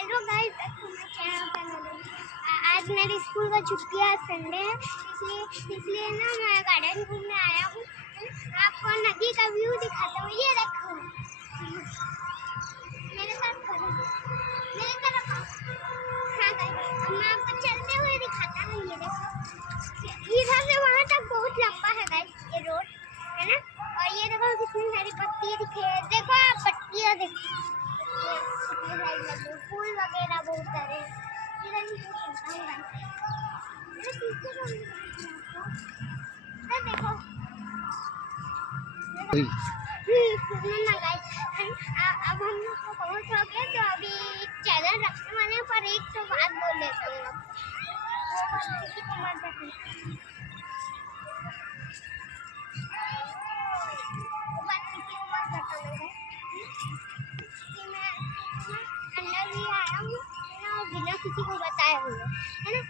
Hello guys, आज मेरे school का छुट्टी है, संडे है, इसलिए ना मैं गार्डन घूमने आया हूँ। आपको नदी का व्यू दिखाता हूँ। ये देखो, मेरे साथ करो, मेरे तरफ आओ। हाँ गाइस, मैं आपको चलते हुए दिखाता हूँ। ये देखो, इधर से वहाँ तक बहुत लंबा है गाइस, ये रोड है ना। और ये देखो कितनी सारी पत्तियाँ दिखे, देखो आप पत्तियाँ देखो, फूल वगैरह बहुत सारे। इधर भी चलता हूँ गाइस, देखो सुनो ना गाइस, अब हम लोग को बहुत हो गया, तो अभी चैनल रखने वाले हैं, पर एक तो बात बोल लेता हूँ। वो बात किसी को मत बताना, वो बात किसी को मत बताना कि मैं अंदर भी आया हूँ ना, बिना किसी को बताए हुए, है ना।